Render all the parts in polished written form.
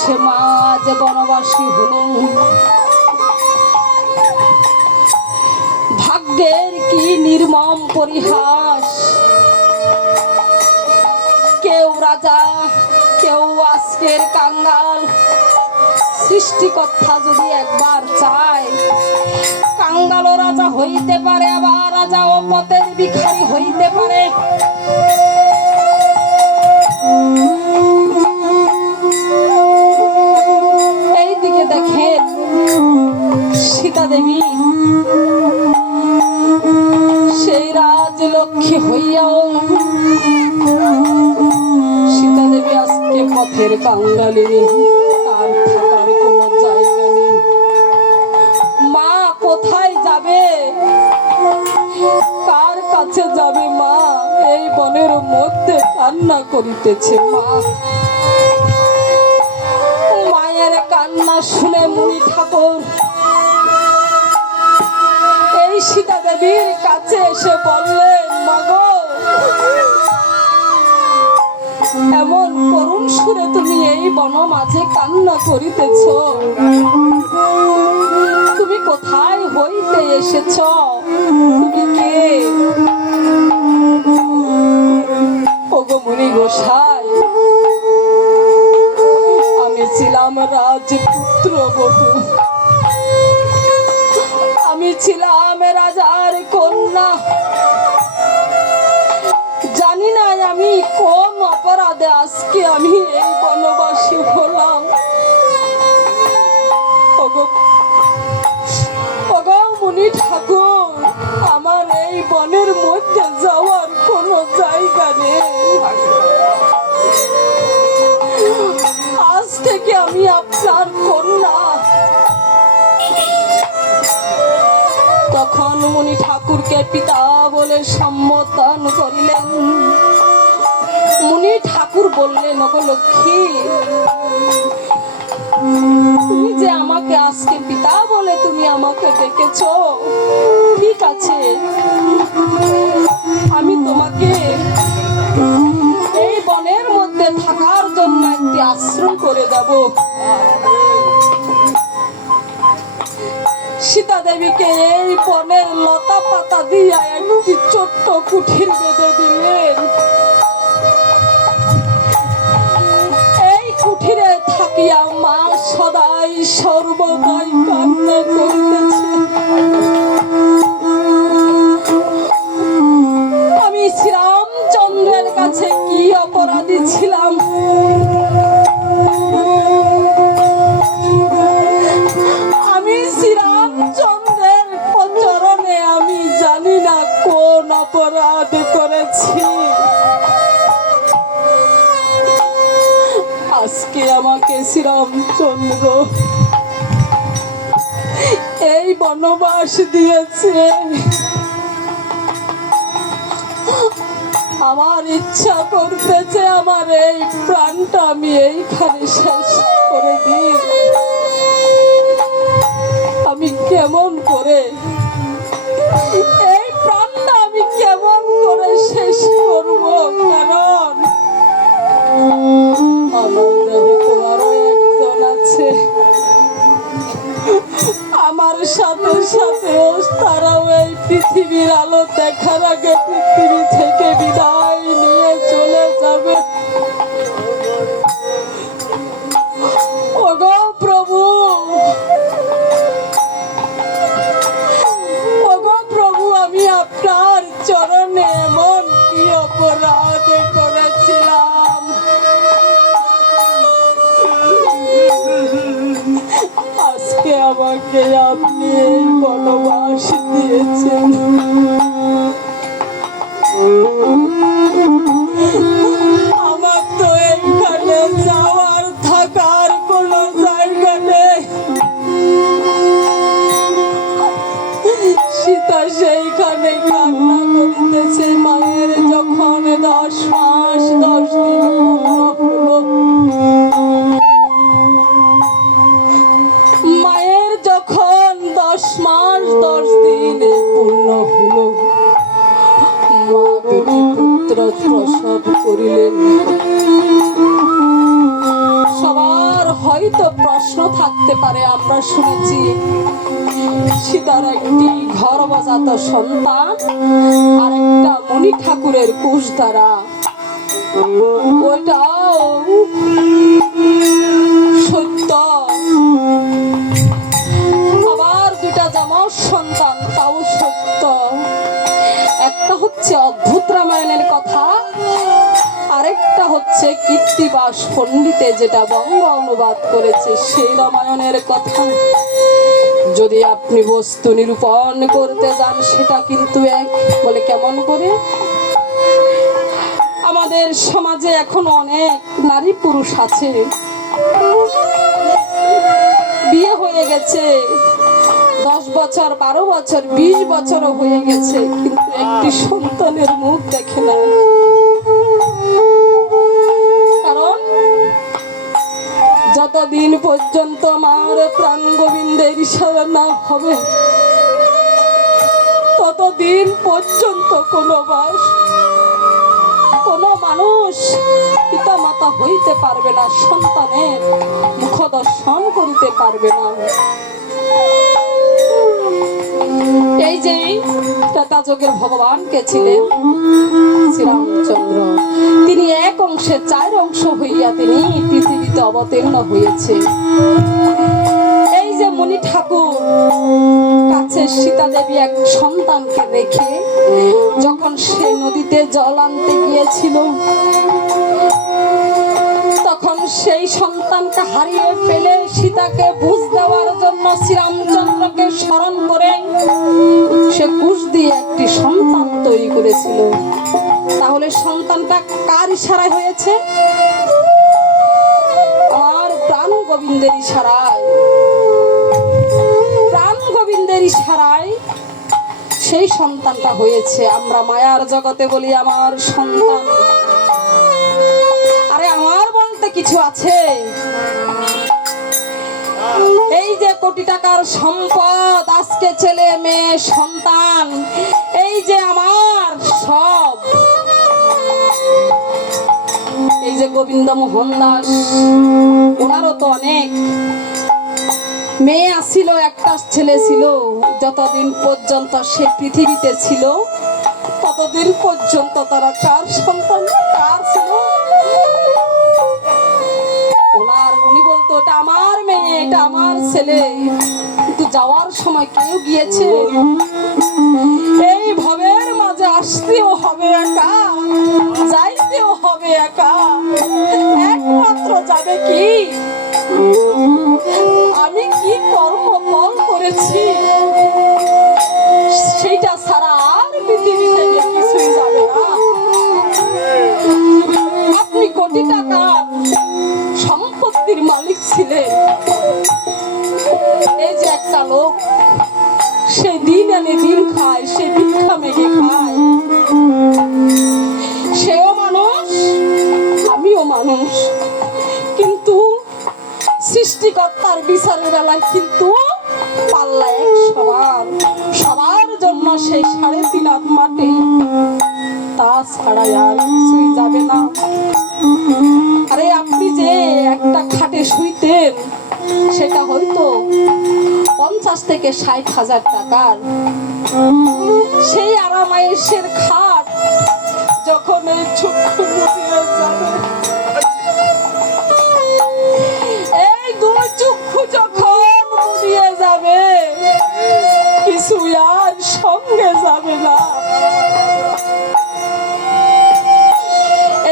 সে মা যে বনবাসী হলো। ভাগ্যের কি নির্মম পরিহাস, কেউ রাজা কেউ আজকের কাঙ্গাল। সৃষ্টিকর্তা যদি একবার চায়, কাঙ্গালও রাজা হইতে পারে, আবার রাজা ও পথের ভিখারি হইতে পারে। এইদিকে দেখেন সীতা দেবী সেই রাজলক্ষ্মী হইয়াও সীতা দেবী আজকে পথের কাঙ্গালিনী, তার থাকার কোনো জায়গা নেই। মা কোথায় যাবে, কার কাছে যাবে? মা এই বনের মধ্যে কান্না করিতেছে। মা মায়ের কান্না শুনে মুনি ঠাকুর এই সীতা দেবীর কাছে এসে বললেন, মাগো এমন করুণ সুরে তুমি এই বন মাঝে কান্না করিতেছ, তুমি কোথায় হইতে এসেছ? তুমি কে? ওগো মুনি গোসাই, আমি ছিলাম রাজপুত্র বধূ, আমি ছিলাম রাজার কন্যা। জানি না আমি কোন অপরাধে আজকে আমি এই বনবাসী হলাম। ওগো মুনি ঠাকুর, আমার এই বনের মধ্যে যাওয়ার কোনো জায়গা নেই। আজ থেকে আমি আপনার কন্যা। তখন মুনি ঠাকুরকে পিতা বলে সম্বোধন করিলেন। মুনি ঠাকুর বললেন, ওগো লক্ষ্মী, তুমি যে আমাকে আজকে পিতা বলে তুমি আমাকে ডেকেছ, ঠিক আছে, আমি তোমাকে এই বনের মধ্যে থাকার জন্য একটি আশ্রম করে দেব। সীতা দেবীকে এই বনের লতা পাতা দিয়া একটি ছোট্ট কুঠির বেঁধে দিলেন। এই কুঠিরে থাকিয়া মা সদাই সর্বদাই কান্না করিতেছে। আমি শ্রীরামচন্দ্রের কাছে কি অপরাধী ছিলাম? আমি শ্রীরামচন্দ্রের চরণে আমি জানি না কোন অপরাধ করেছি। আজকে আমাকে শ্রীরামচন্দ্র এই বনবাস দিয়েছে। আমার ইচ্ছা করতেছে আমার এই প্রাণটা আমি এইখানে শেষ করে দিই। আমি কেমন করে এই প্রাণটা আমি কেমন করে শেষ করব? কারণ আমার দেহে তোমারও একজন আছে, আমার সাথে সাথে তারাও এই পৃথিবীর আলো দেখার আগে পৃথিবী থেকে বিদায় নিয়ে চলে যাবে। ওগো প্রভু, ওগো প্রভু, আমি আপনার চরণে এমন কি অপরাধ করেছিলাম? আজকে আমাকে আপনি এই বনবাস দিয়েছেন। আমার তো এইখানে যাওয়ার থাকার কোনো জায়গা নেই। সীতা সেইখানে কান্না করিতেছে। মায়ের যখন 10 মাস 10 দিন হলো, মায়ের যখন 10 মাস 10 দিন পূর্ণ হলো, মা দেবী পুত্র প্রসব করিলেন। সবার হয়তো প্রশ্ন থাকতে পারে, আমরা শুনেছি সীতার একটি গর্ভজাত সন্তান আর একটা মণি ঠাকুরের কুশ দ্বারা, ওইটাও সত্য। আবার দুইটা যমজ সন্তান, তাও সত্য। একটা হচ্ছে অদ্ভুত রামায়ণের কথা, আরেকটা হচ্ছে কীর্তিবাস পণ্ডিতে যেটা বঙ্গ অনুবাদ করেছে সেই রামায়ণের কথা। যদি আপনি বস্তু নিরূপণ করতে যান সেটা কিন্তু এক। বলে কেমন করে? আমাদের সমাজে এখন অনেক নারী পুরুষ আছে, বিয়ে হয়ে গেছে 10 বছর, 12 বছর, 20 বছরও হয়ে গেছে, কিন্তু একটি সন্তানের মুখ দেখে না। কারণ যতদিন পর্যন্ত আমার প্রাণ গোবিন্দের ইশারা না হবে, ততদিন পর্যন্ত কোনো মানুষ পিতা মাতা হইতে পারবে না, সন্তানের মুখ দর্শন করিতে পারবে না। এই যে ত্রেতা যুগের ভগবান কে ছিলেন শ্রীরামচন্দ্র, তিনি এক অংশে 4 অংশ হইয়া তিনি পৃথিবীতে অবতীর্ণ হয়েছে। এই যে মণি ঠাকুর কাছে সীতা দেবী এক সন্তানকে রেখে যখন সে নদীতে জল আনতে গিয়েছিল, তখন সেই সন্তানকে হারিয়ে ফেলে সীতাকে বুঝ দেওয়ার জন্য শ্রীরামচন্দ্রকে স্মরণ করে সে কুশ দিয়ে একটি সন্তান তৈরি করেছিল। তাহলে সন্তানটা কার ইশারায় হয়েছে? আমার প্রাণ গোবিন্দের ইশারায়। প্রাণ গোবিন্দের ইশারায় সেই সন্তানটা হয়েছে। আমরা মায়ার জগতে বলি আমার সন্তান। আরে আমার বলতে কিছু আছে? এই যে কোটি টাকার সম্পদ, আজকে ছেলে মেয়ে সন্তান, এই যে আমার সব, এই যে গোবিন্দ মোহন দাস, ওনারও তো অনেক মেয়ে আসছিল, একটা ছেলে ছিল। যতদিন পর্যন্ত সে পৃথিবীতে ছিল ততদিন পর্যন্ত তারা কার সন্তান, কার ছিল? উনি বলতো এটা আমার মেয়ে, এটা আমার ছেলে, কিন্তু যাওয়ার সময় কেউ গিয়েছে? এই ভবের মাঝে আসতেও হবে একা, যাইতেও হবে একা। একমাত্র যাবে কি আমি কি কর্ম ফল করেছি সেইটা ছাড়া আর পৃথিবী থেকে কিছুই যাবে না। আপনি কোটি টাকা সম্পত্তির মালিক ছিলেন, এই যে একটা লোক সে দিন আনে দিন খায়, সে ভিক্ষা মেঘে খায়, সেও মানুষ আমিও মানুষ, কিন্তু সৃষ্টিকর্তার বিচারের বেলায় কিন্তু পাল্লা এক সবার। সবার জন্য সেই 3.5 হাত মাটি, তাছাড়া আর কিছুই যাবে না। আরে আপনি যে একটা খাটে শুইতেন সেটা হয়তো 50 থেকে 60,000 টাকার, সেই আরামায়েশের খাট যখন এই চক্ষু মুদিয়ে যাবে, এই 2 চক্ষু যখন মুদিয়ে যাবে, কিছু আর সঙ্গে যাবে না।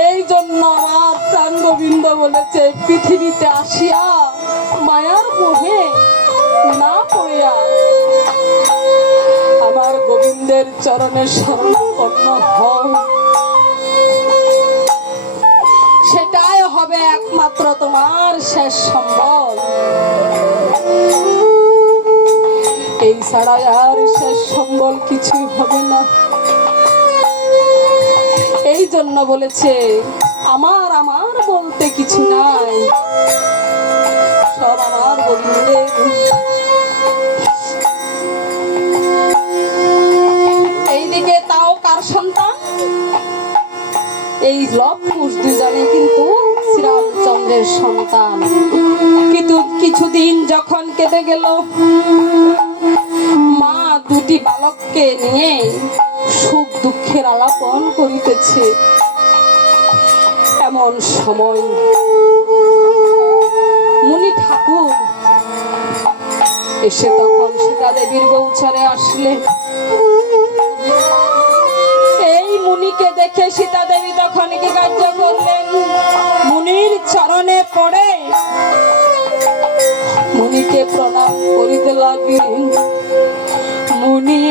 এই জন্য আমার প্রাণ গোবিন্দ বলেছে, পৃথিবীতে আসিয়া মায়ার মোহে না পড়িয়া আমার গোবিন্দের চরণে শরণাপন্ন হও, সেটাই হবে একমাত্র তোমার শেষ সম্বল। এই ছাড়া আর শেষ সম্বল কিছুই হবে না। এই জন্য বলেছে আমার আমার বলতে কিছু নাই, সব আমার গোবিন্দের। এইদিকে তাও কার সন্তান? এই লব কুশ দুজনে কিন্তু শ্রীরামচন্দ্রের সন্তান। কিন্তু কিছুদিন যখন কেটে গেল, মা দুটি বালককে নিয়ে সুখ দুঃখের আলাপন করিতেছে। এমন সময় মুনি ঠাকুর এসে তখন সীতা দেবীর গোচরে আসলে। এই মুনিকে দেখে সীতা দেবী তখন কি কার্য করলেন? মুনির চরণে পড়ে মুনিকে প্রণাম করিতে লাগলেন। মুনি